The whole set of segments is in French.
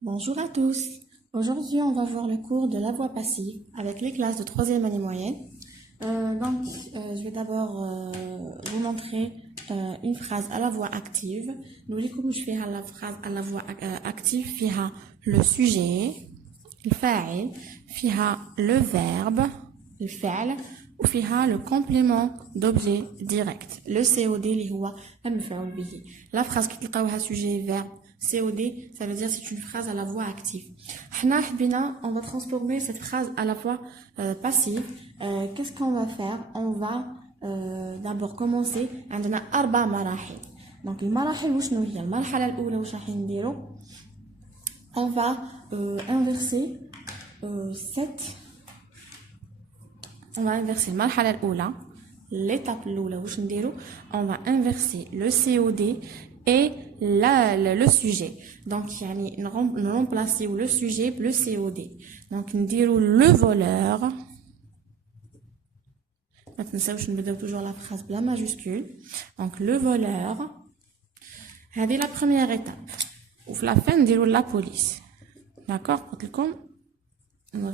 Bonjour à tous. Aujourd'hui, on va voir le cours de la voix passive avec les classes de troisième année moyenne. Je vais d'abord vous montrer une phrase à la voix active. Nous comme je fais la phrase à la voix active, فيها le sujet, الفاعل, فيها le verbe, الفعل, وفيها le complément d'objet direct. Le COD اللي هو المفعول به. La phrase qui تلقاوها sujet verbe COD, ça veut dire c'est une phrase à la voix active. On va transformer cette phrase à la voix passive. Qu'est-ce qu'on va faire? On va d'abord commencer. عندنا 4 مراحل. Donc المراحل وشنو هي؟ المرحلة الأولى واش راح نديرو؟ On va inverser 7. On va inverser المرحلة الأولى. L'étape الأولى واش نديرو؟ On va inverser le COD et le sujet. Donc, nous remplacer le sujet le COD. Donc, nous dirons le voleur. Maintenant, je vais toujours la phrase la majuscule. Donc, le voleur. C'est la première étape. Ou la fin, nous dirons la police. D'accord? Comme nous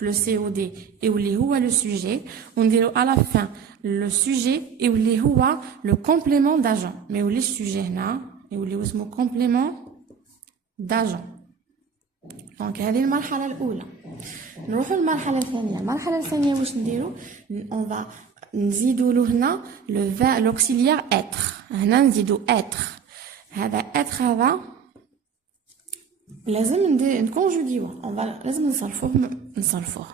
le COD et où est le sujet, on dirait à la fin le sujet et où est le complément d'agent. Mais où est le sujet là et où est le complément d'agent. Donc هذه المرحلة الأولى. نروحوا للمرحلة الثانية. المرحلة الثانية واش نديرو؟ on va نزيدوا له هنا l'auxiliaire être. هنا نزيدوا être. هذا être هذا لازم نكونجوغيوه. on va لازم نصرفوه.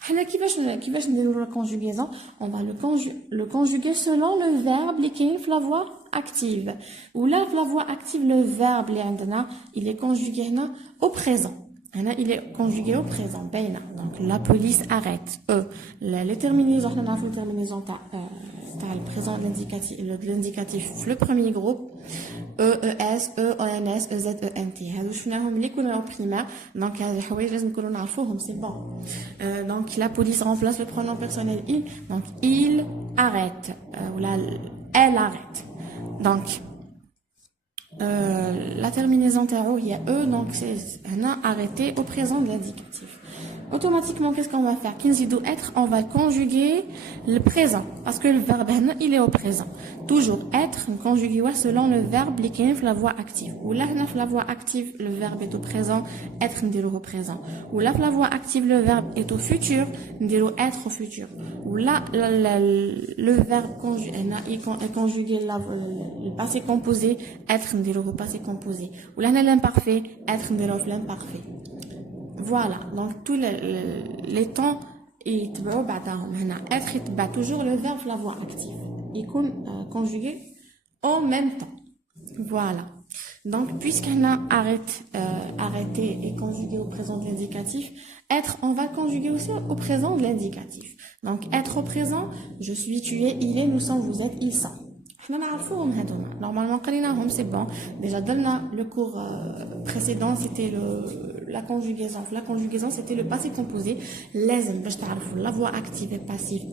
حنا كيفاش نديروا la conjugaison? On va le conjuguer selon le verbe اللي كاين في la voix active. ولا في la voix active le verbe اللي عندنا il est conjugué هنا au présent. هنا il est conjugué au présent باينه. Donc la police arrête. Les terminaisons حنا نعرفوا les terminaisons تاع le présent l'indicatif le premier groupe EES, ENS, EZ, ENT. هادو شفناهم اللي كنا au primaire. Donc هاد الحوايج لازم نكونوا نعرفوهم c'est bon. Donc la police remplace le pronom personnel il. Donc il arrête ou elle arrête. Donc la terminaison تاعو هي E. Donc c'est هنا arrêté au présent de l'indicatif. Automatiquement, qu'est-ce qu'on va faire? Kinzidou être, on va conjuguer le présent. Parce que le verbe, il est au présent. Toujours être, conjugué selon le verbe qui est la voix active. Ou là, la voix active, le verbe est au présent, être au présent. Ou là, la voix active, le verbe est au futur, être au futur. Ou là, le verbe est conjugué, le passé composé, être au passé composé. Ou là, l'imparfait, être l'imparfait. Voilà, donc tous les temps يتبعوا بعضهم. هنا être يتبع toujours le verbe la voix active يكون conjugué en même temps. Voilà, donc puisqu'on a arrêté et conjugué au présent de l'indicatif, être on va conjuguer aussi au présent de l'indicatif. Donc être au présent, je suis, tu es, il est, nous sommes, vous êtes, ils sont. Normalement, c'est bon. Déjà, dans le cours précédent, c'était la conjugaison. La conjugaison, c'était le passé composé. La voix active et passive.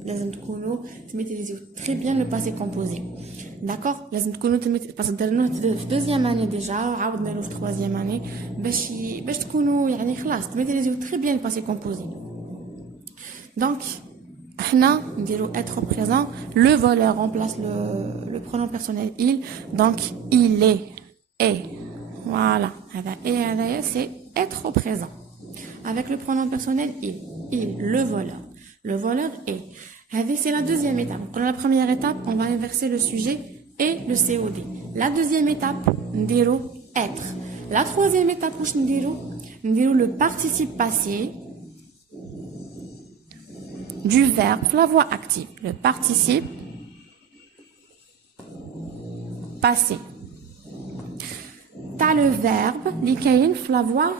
Tu maîtrisez très bien le passé composé. D'accord? Parce que dans notre deuxième année déjà, ou dans notre troisième année, tu maîtrisez très bien le passé composé. Donc, être au présent, le voleur remplace le pronom personnel il, donc il est. Voilà, et c'est être au présent avec le pronom personnel il, le voleur est. C'est la deuxième étape. Dans la première étape, on va inverser le sujet et le COD. La deuxième étape, ndiro être. La troisième étape, ndiro le participe passé du verbe, la voix active, le participe passé. T'as le verbe, li kayin la voix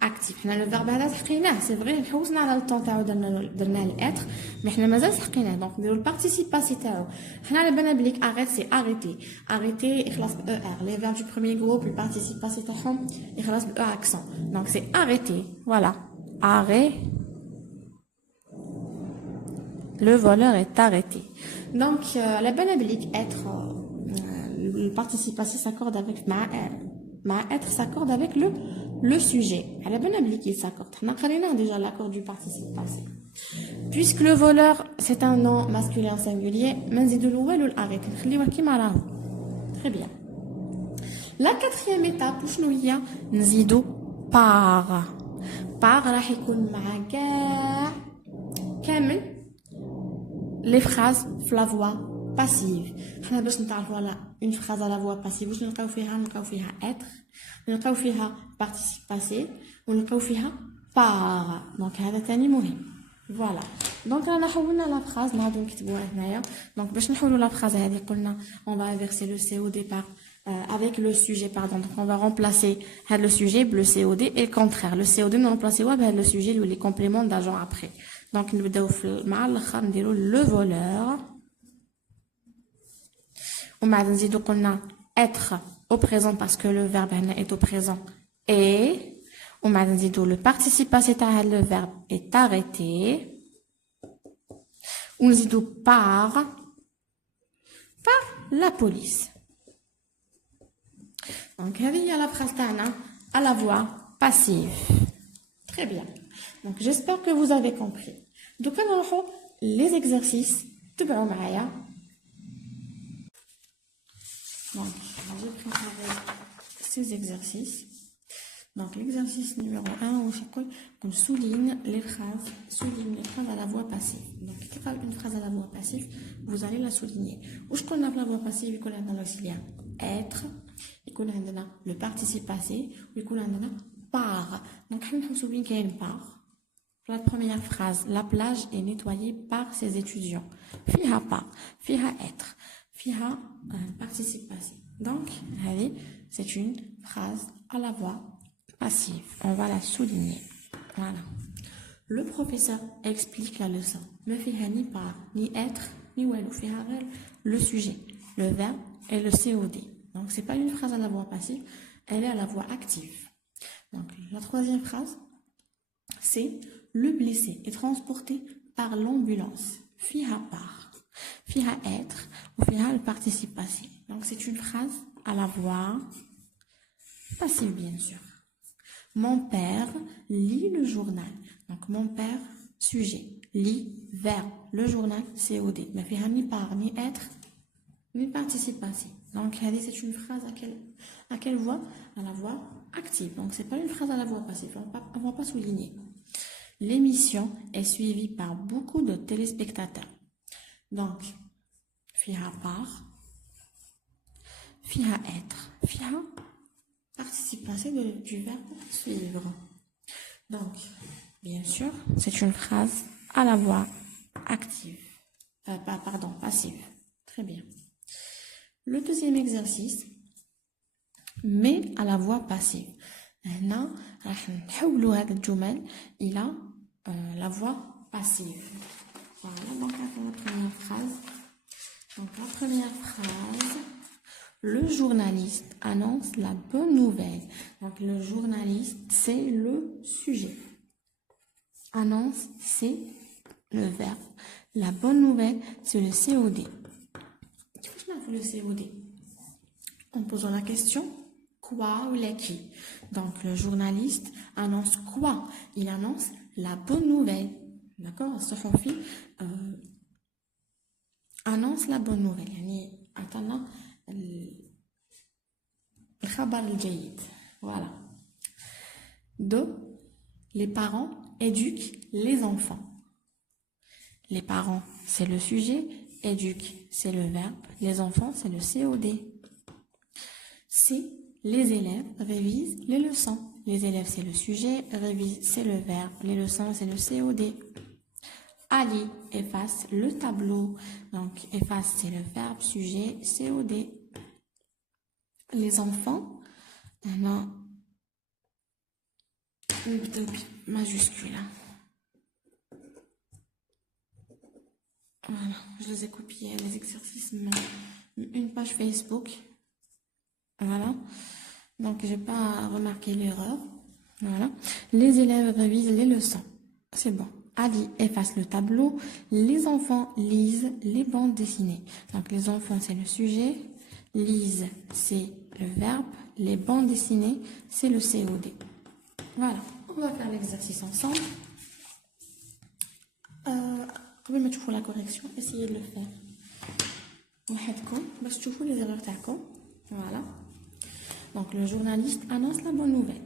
active. Le verbe هذا تحقيناه, c'est vrai, حوسنا على الطون تاعو درنا الêtre, mais حنا مازال تحقيناه. Donc نديرو le participe passé تاعو. حنا على بالنا بليك arrête c'est arrêter. Arrêter يخلص ب ER. Les verbes du premier groupe, le participe passé تاعهم يخلص ب E accent. Donc c'est arrêter. Voilà. Arrêt. Le voleur est arrêté. Donc, la banabilique être, le participe passé s'accorde avec ma être s'accorde avec le sujet. Elle a bien appliqué s'accorde. On a déjà l'accord du participe passé. Puisque le voleur, c'est un nom masculin singulier, très bien. La quatrième étape, nous y a nzido par. Par, راح يكون مع كاع كامل les phrases في la voix passive. حنا باش نتعرفوا على une phrase à la voix passive واش نلقاو فيها être, نلقاو فيها participe passé ونلقاو فيها par. دونك هذا ثاني مهم. فوالا دونك رانا حولنا لا phrase نعاودو نكتبوها هنايا. دونك باش نحولوا لا phrase هذه قلنا on va inverser le C au départ avec le sujet, pardon. Donc, on va remplacer le sujet, le COD, et le contraire. Le COD, on va remplacer le sujet, les compléments d'agent après. Donc, nous allons le voleur. On va dire être au présent parce que le verbe est au présent. Et, on va dire le participe passé, le verbe est arrêté. On dit par la police. Donc, il y a la phrase à la voix passive. Très bien. Donc, j'espère que vous avez compris. Donc, on va les exercices. Donc, j'ai préparé ces exercices. Donc, l'exercice numéro 1, on souligne les phrases à la voix passive. Donc, quand il y a une phrase à la voix passive, vous allez la souligner. Où je connais la voix passive, il y a l'auxiliaire être. يكون عندنا le participe passé ويكون عندنا par. Donc حنا نحسبوا qu'il y a une part. La première phrase, la plage est nettoyée par ses étudiants. فيها par, فيها être, فيها participe passé. Donc c'est une phrase à la voix passive. On va la souligner. Voilà. Le professeur explique la leçon. ما فيها ni par, ni être, ni والو. فيها le sujet, le verbe et le COD. Donc, c'est pas une phrase à la voix passive, elle est à la voix active. Donc, la troisième phrase, c'est le blessé est transporté par l'ambulance. Fiha par, fiha être, ou fiha le participe passé. Donc, c'est une phrase à la voix passive, bien sûr. Mon père lit le journal. Donc, mon père, sujet, lit, verbe, le journal, COD. Mais fiha ni par, ni être, ni participe passé. Donc, c'est une phrase à quelle voix? À la voix active. Donc, c'est pas une phrase à la voix passive. On va pas souligner. L'émission est suivie par beaucoup de téléspectateurs. Donc, fiha par, fiha être, fiha participe passé du verbe suivre. Donc, bien sûr, c'est une phrase à la voix active. Pardon, passive. Très bien. Le deuxième exercice, mais à la voix passive. Là, il a la voix passive. Voilà, donc la première phrase. Donc la première phrase, le journaliste annonce la bonne nouvelle. Donc le journaliste, c'est le sujet. Annonce, c'est le verbe. La bonne nouvelle, c'est le COD. Le COD. En posant la question, quoi ou la qui? Donc, le journaliste annonce quoi? Il annonce la bonne nouvelle. D'accord? الصحفي annonce la bonne nouvelle. يعني عطانا الخبر الجيد. Voilà. 2. Les parents éduquent les enfants. Les parents, c'est le sujet. Éduque, c'est le verbe. Les enfants, c'est le COD. C. Les élèves révisent les leçons. Les élèves, c'est le sujet. Révise, c'est le verbe. Les leçons, c'est le COD. Ali efface le tableau. Donc, efface, c'est le verbe, sujet, COD. Les enfants, on a une majuscule. Voilà, je les ai copiés, les exercices, une page Facebook. Voilà, donc j'ai pas remarqué l'erreur. Voilà, les élèves révisent les leçons. C'est bon. Ali efface le tableau. Les enfants lisent les bandes dessinées. Donc les enfants, c'est le sujet. Lise, c'est le verbe. les bandes dessinées, c'est le COD. Voilà, on va faire l'exercice ensemble. Quand même, tu fais la correction, essayez de le faire. Tu fais les erreurs. Voilà. Donc, le journaliste annonce la bonne nouvelle.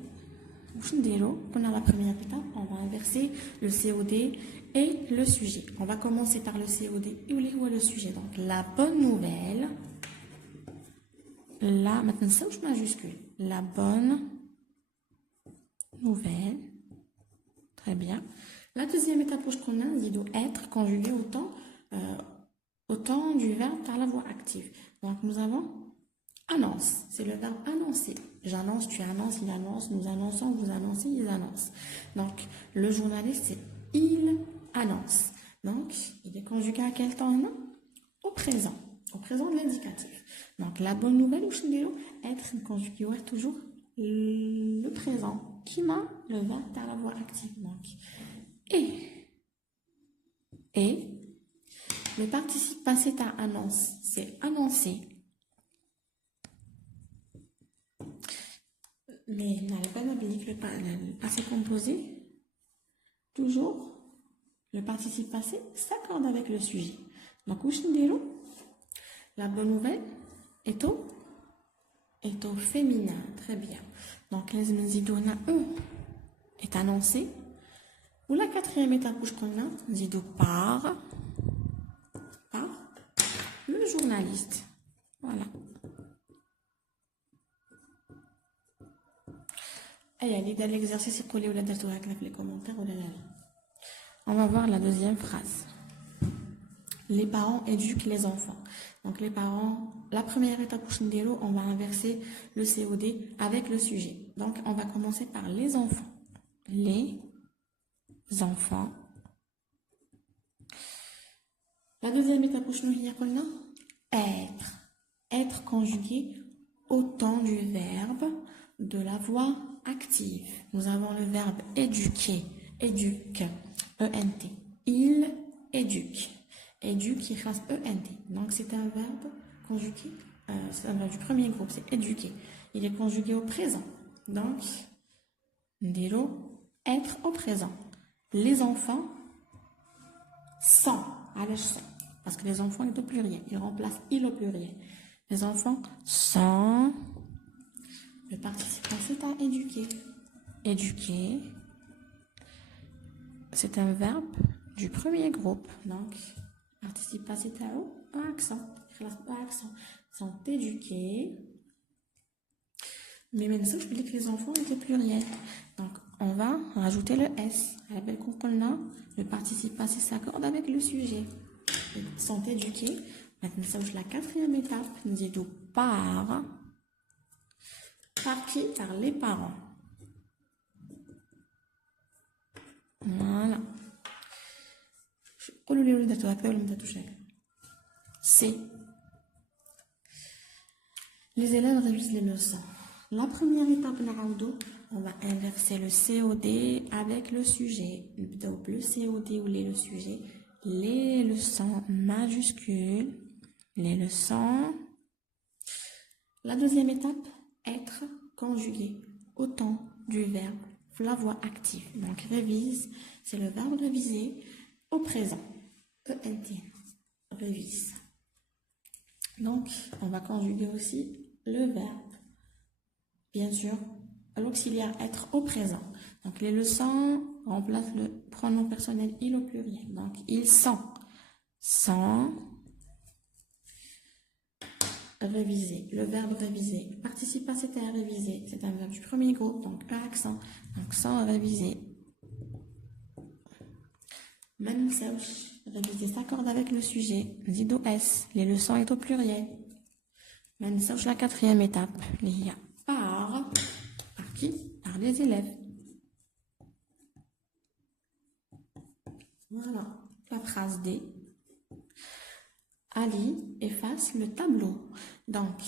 Pendant la première étape, on va inverser le COD et le sujet. On va commencer par le COD et le sujet. Donc, la bonne nouvelle. Là, maintenant, ça, je majuscule. La bonne nouvelle. Très bien. La deuxième étape, je connais, il doit être conjugué au temps du verbe par la voix active. Donc, nous avons annonce. C'est le verbe annoncer. J'annonce, tu annonces, il annonce, nous annonçons, vous annoncez, ils annoncent. Donc, le journaliste, c'est il annonce. Donc, il est conjugué à quel temps? Au présent. Au présent de l'indicatif. Donc, la bonne nouvelle, être conjugué, toujours le présent. Qui m'a le verbe par la voix active. Donc, et le participe passé à annonce, c'est annoncer. Mais dans le passé composé, toujours, le participe passé s'accorde avec le sujet. Donc, la bonne nouvelle est au féminin. Très bien. Donc, les zidona est annoncé. Ou la quatrième étape où je connais, zido par le journaliste. Voilà. Allez, dans l'exercice, c'est collé ou la date avec les commentaires ou la. On va voir la deuxième phrase. Les parents éduquent les enfants. Donc, les parents, la première étape, on va inverser le COD avec le sujet. Donc, on va commencer par les enfants. Les enfants. La deuxième étape, être. Être conjugué au temps du verbe de la voix active. Nous avons le verbe éduquer, éduque, ENT. Il éduque. Éduque, il fasse ENT. Donc, c'est un verbe conjugué. C'est un verbe du premier groupe, c'est éduquer. Il est conjugué au présent. Donc, ndiro, être au présent. Les enfants sont. Allez, sont. Parce que les enfants sont au pluriel. Ils remplacent il au pluriel. Les enfants sont. Le participe passé à éduquer. Éduquer. C'est un verbe du premier groupe. Donc, participe passé à accent. Accent. Sont éduqués. Mais maintenant, je dis que les enfants étaient pluriels. Donc, on va rajouter le S. À la belle qu'on le participe passé s'accorde avec le sujet. Ils sont éduqués. Maintenant, ça, la quatrième étape. Nous disons par qui? Par les parents. Voilà. C'est. Les élèves révisent les leçons. La première étape, on va inverser le COD avec le sujet. Le COD ou le sujet. Les leçons majuscules. Les leçons. La deuxième étape, être conjugué au temps du verbe, la voix active. Donc, révise, c'est le verbe réviser au présent. ENT, révise. Donc, on va conjuguer aussi le verbe, bien sûr, l'auxiliaire être au présent. Donc, les leçons remplacent le pronom personnel il au pluriel. Donc, ils sont. Réviser. Le verbe réviser. Participe passé à réviser. C'est un verbe du premier groupe, donc accent. Donc, sans réviser. Réviser s'accorde avec le sujet. Zido S. Les leçons est au pluriel. La quatrième étape. Il y a par qui? Par les élèves. Voilà. La phrase D. Ali efface le tableau. Donc,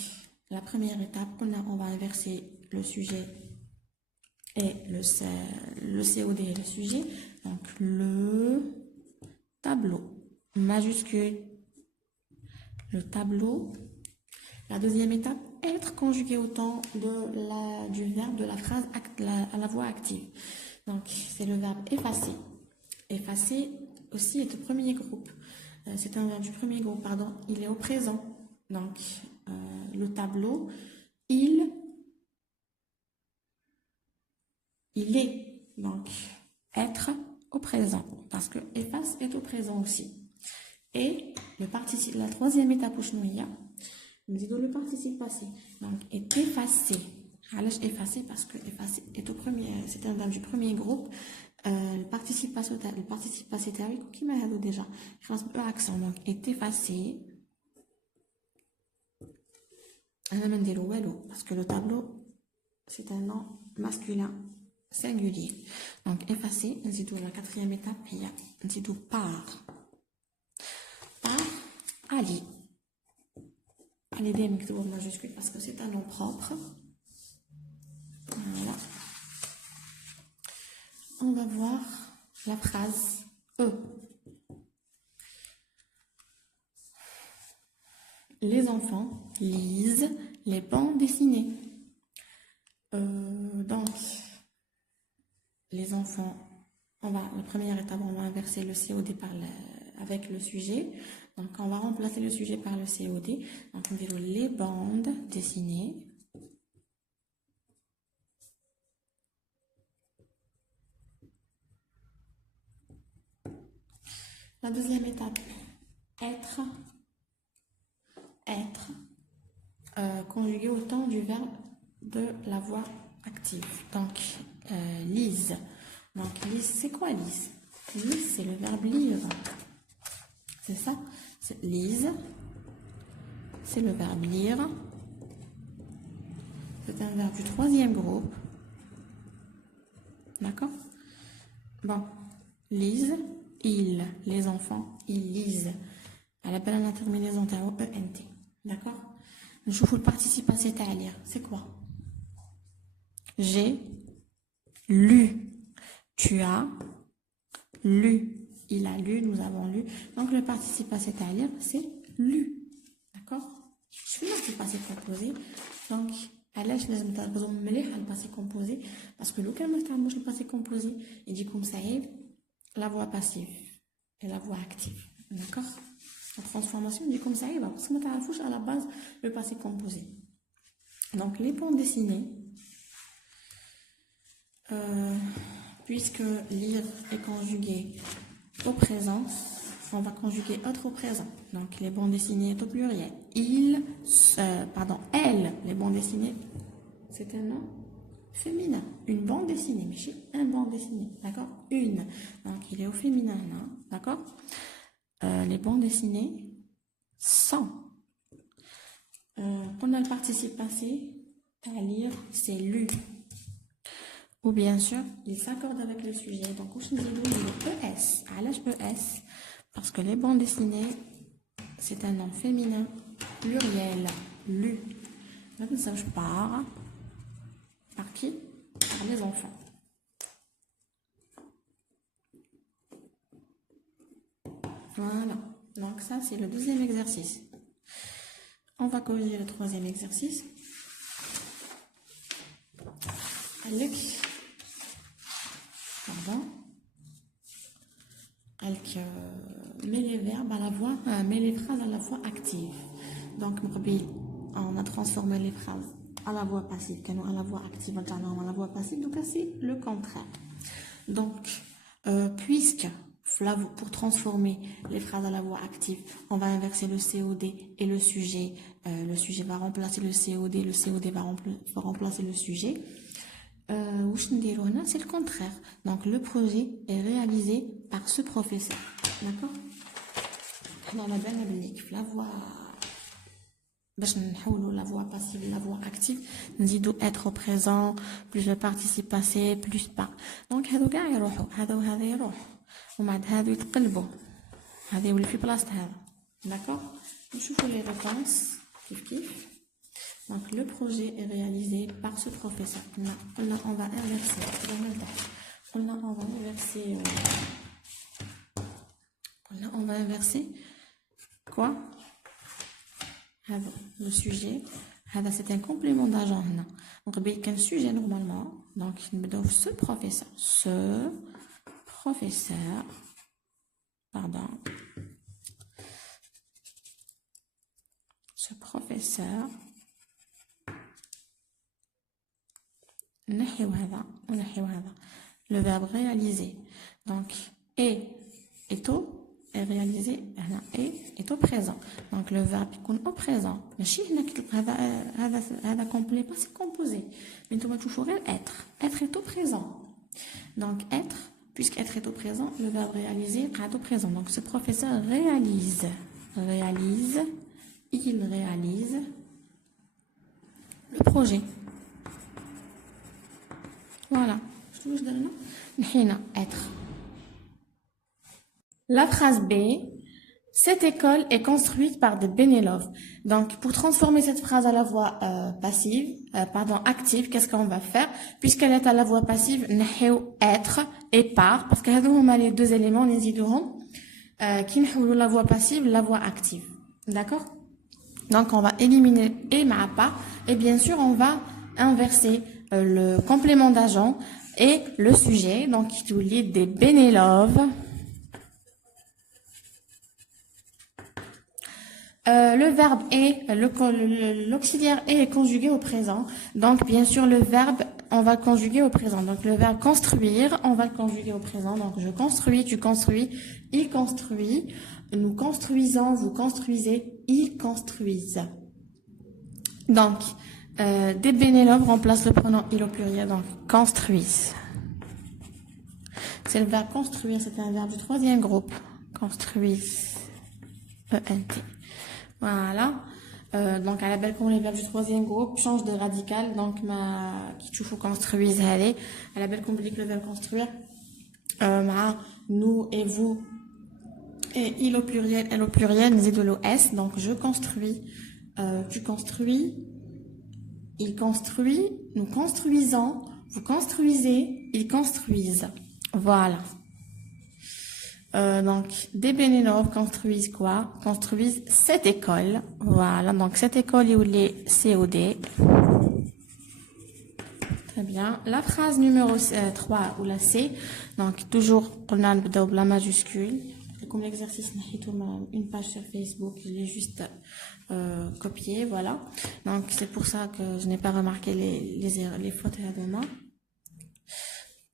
la première étape, on va inverser le sujet et le COD et le sujet. Donc, le tableau, majuscule. Le tableau. La deuxième étape, être conjugué au temps du verbe de la phrase à la voix active. Donc, c'est le verbe effacer. Effacer aussi est au premier groupe. C'est un verbe du premier groupe, pardon. Il est au présent. Donc, le tableau, il est. Donc, être au présent. Parce que efface est au présent aussi. Et le participe, la troisième étape, nous disons le participe passé. Donc, est effacé. Alors, effacer parce que effacer est au premier, c'est un verbe du premier groupe. Le participe passé théorique, qui m'a déjà. Je pense peu accent. Donc, est effacé. Parce que le tableau, c'est un nom masculin singulier. Donc, effacer, nous disons la quatrième étape, il y a, nous disons par. Par Ali. Ali des en majuscule parce que c'est un nom propre. Voilà. On va voir la phrase E. Les enfants lisent les bandes dessinées. Donc, les enfants, la première étape, on va inverser le COD avec le sujet. Donc, on va remplacer le sujet par le COD. Donc, on dit les bandes dessinées. La deuxième étape, être, conjugué au temps du verbe de la voix active. Donc, lise. Donc, lise, c'est quoi lise? Lise, c'est le verbe lire. C'est ça? Lise, c'est le verbe lire. C'est un verbe du troisième groupe. D'accord? Bon, lise, les enfants, ils lisent. Elle appelle la terminaison ENT. D'accord? Je vous le participe passé à lire. C'est quoi? J'ai lu. Tu as lu. Il a lu, nous avons lu. Donc le participe passé à lire, c'est lu. D'accord? Je vais le passé composé. Donc, علاش لازم تركزوا مليح على الباسي composé parce que لو كان ما تعرفوش الباسي composé يجيكم صعيب la voix passive et la voix active. D'accord? La transformation يجيكم صعيبه parce que ما تعرفوش à la base le passé composé. Donc les bandes dessinées, puisque lire est conjugué au présent, on va conjuguer autre au présent. Donc les bandes dessinées est au pluriel. Elle, les bandes dessinées, c'est un nom féminin. Une bande dessinée, mais chez un bande dessinée, d'accord? Une. Donc il est au féminin, d'accord? Les bandes dessinées sont. On a le participe passé, à lire, c'est lu. Ou bien sûr, il s'accorde avec le sujet. Donc, je dis le ES. À l'âge ES, parce que les bandes dessinées, c'est un nom féminin pluriel, lu. Donc, ça, je pars. Par qui? Par les enfants. Voilà. Donc, ça, c'est le deuxième exercice. On va corriger le troisième exercice. Alex. Pardon. Alex met les verbes à la voix, met les phrases à la voix active. Donc, on a transformé les phrases à la voix passive, à la voix active, à la voix passive. Donc, c'est le contraire. Donc, puisque pour transformer les phrases à la voix active, on va inverser le COD et le sujet. Le sujet va remplacer le COD va remplacer le sujet. C'est le contraire. Donc, le projet est réalisé par ce professeur. D'accord? La voix... la voix passive, la voix active, nous être au présent, plus le participe passé, plus pas. Donc, هذو كاع يروحوا هذا يروح ومن بعد هذو يتقلبوا هذا يولي في بلاصة هذا. D'accord? نشوفوا les réponses كيف. Donc, le projet est réalisé par ce professeur. On va inverser. On va inverser quoi? Le sujet, c'est un complément d'agent. Donc, il y a un sujet normalement. Donc, ce professeur, pardon, ce professeur, le verbe réaliser. Donc, est réalisé, est au présent. Donc, le verbe est au présent. ماشي هنا كتلقى هذا complet passé composé. Mais tu vas toujours être. Être est au présent. Donc, être, puisque être est au présent, le verbe réaliser est au présent. Donc, ce professeur réalise, il réalise le projet. Voilà. Je te être. La phrase B, cette école est construite par des bénévoles. Donc, pour transformer cette phrase à la voix active, qu'est-ce qu'on va faire? Puisqu'elle est à la voix passive, être et par, parce que les deux éléments, les idéaux, qui n'ont la voix passive, la voix active. D'accord? Donc, on va éliminer et ma pas, et bien sûr, on va inverser le complément d'agent et le sujet. Donc, il nous lie des bénévoles. Le verbe est, l'auxiliaire est conjugué au présent. Donc, bien sûr, le verbe, on va le conjuguer au présent. Donc, le verbe construire, on va le conjuguer au présent. Donc, je construis, tu construis, il construit, nous construisons, vous construisez, ils construisent. Donc, des bénévoles remplacent le pronom il au pluriel. Donc, construisent. C'est le verbe construire, c'est un verbe du troisième groupe. Construisent. ENT. Voilà. Donc, à la belle comme les verbes du troisième groupe, change de radical. Donc, qui tu faut construise, allez. À la belle comme le verbe construire. Nous et vous. Et il au pluriel, elle au pluriel, nous de l'OS. Donc, je construis, tu construis, il construit, nous construisons, vous construisez, ils construisent. Voilà. Donc, des bénévoles construisent quoi? Construisent cette école. Voilà, donc cette école est où les COD. Très bien. La phrase numéro 3 ou la C. Donc, toujours, on a la majuscule. Comme l'exercice, une page sur Facebook, je l'ai juste copié, voilà. Donc, c'est pour ça que je n'ai pas remarqué les fautes à demain.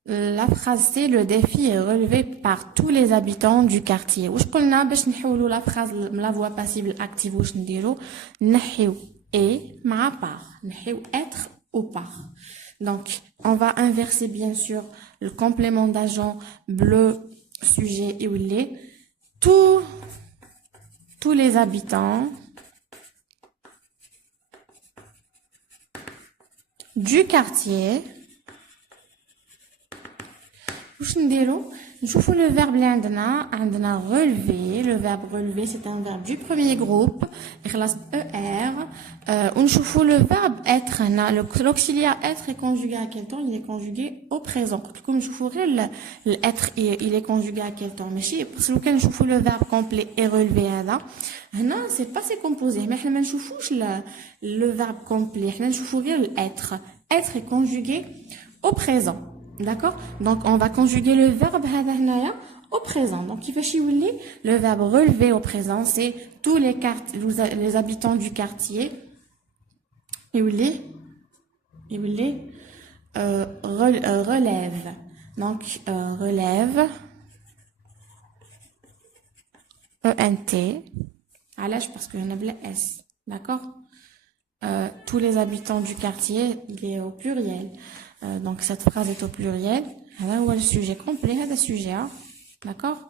La phrase C, le défi est relevé par tous les habitants du quartier. Où je connais باش نحولوا la phrase la voix passive active واش نديرو نحيو et مع par نحيو être ou par. Donc on va inverser bien sûr le complément d'agent bleu sujet et où il est tous les habitants du quartier. واش نديرو نشوفوا le verbe اللي عندنا relever. Le verbe relever c'est un verbe du premier groupe يخلص er. ونشوفوا le verbe être هنا l'auxiliaire être est conjugué à quel temps? Il est conjugué au présent. كلكم نشوفوا غير l'être il est conjugué à quel temps ماشي parce que كان نشوفوا le verbe complet et relevé هذا هنا c'est passé composé mais احنا ما نشوفوش le verbe complet احنا نشوفوا غير l'être. Être est conjugué au présent. D'accord? Donc, on va conjuguer le verbe au présent. Donc, il fait le verbe relevé au présent, c'est tous les habitants du quartier. Et où relève. Donc, relève. ENT. À l'âge parce que j'en ai S. D'accord? Tous les habitants du quartier, il est au pluriel. Donc, cette phrase est au pluriel. Là où le sujet complet, le sujet, d'accord?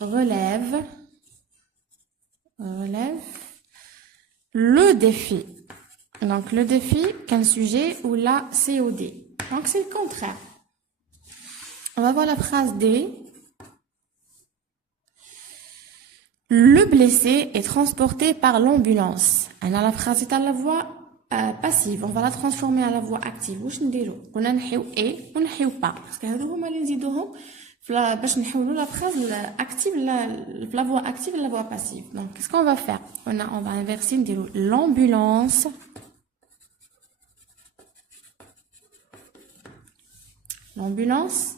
Relève. Le défi. Donc, le défi, quel sujet ou la COD. Donc, c'est le contraire. On va voir la phrase D. Le blessé est transporté par l'ambulance. Alors, la phrase est à la voix passive. On va la transformer à la voix active. واش نديرو قلنا نحيو et ونحيو pas parce que هادو هما اللي نزيدوهم باش نحولوا la phrase active la voix active et la voix passive. Donc qu'est-ce qu'on va faire? On va inverser نديرو l'ambulance l'ambulance.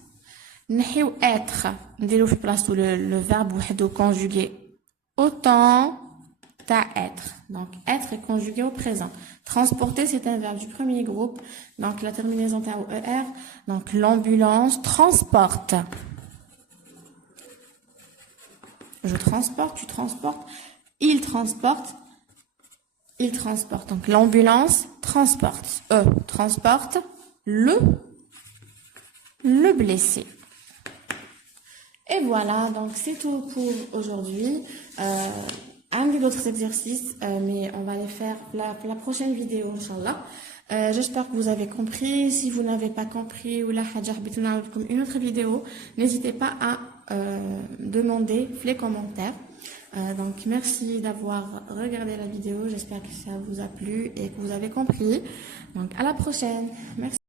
نحيو être, نديرو في بلاصتو le verbe وحدو conjugué autant ta être. Donc être est conjugué au présent. Transporter, c'est un verbe du premier groupe. Donc la terminaison ta ou er. Donc l'ambulance transporte. Je transporte, tu transportes. Il transporte. Il transporte. Donc l'ambulance transporte. Transporte le blessé. Et voilà, donc c'est tout pour aujourd'hui. Un d'autres exercices, mais on va les faire pour la prochaine vidéo, Inch'Allah. J'espère que vous avez compris. Si vous n'avez pas compris ou la haja comme une autre vidéo, n'hésitez pas à demander les commentaires. Donc merci d'avoir regardé la vidéo. J'espère que ça vous a plu et que vous avez compris. Donc à la prochaine. Merci.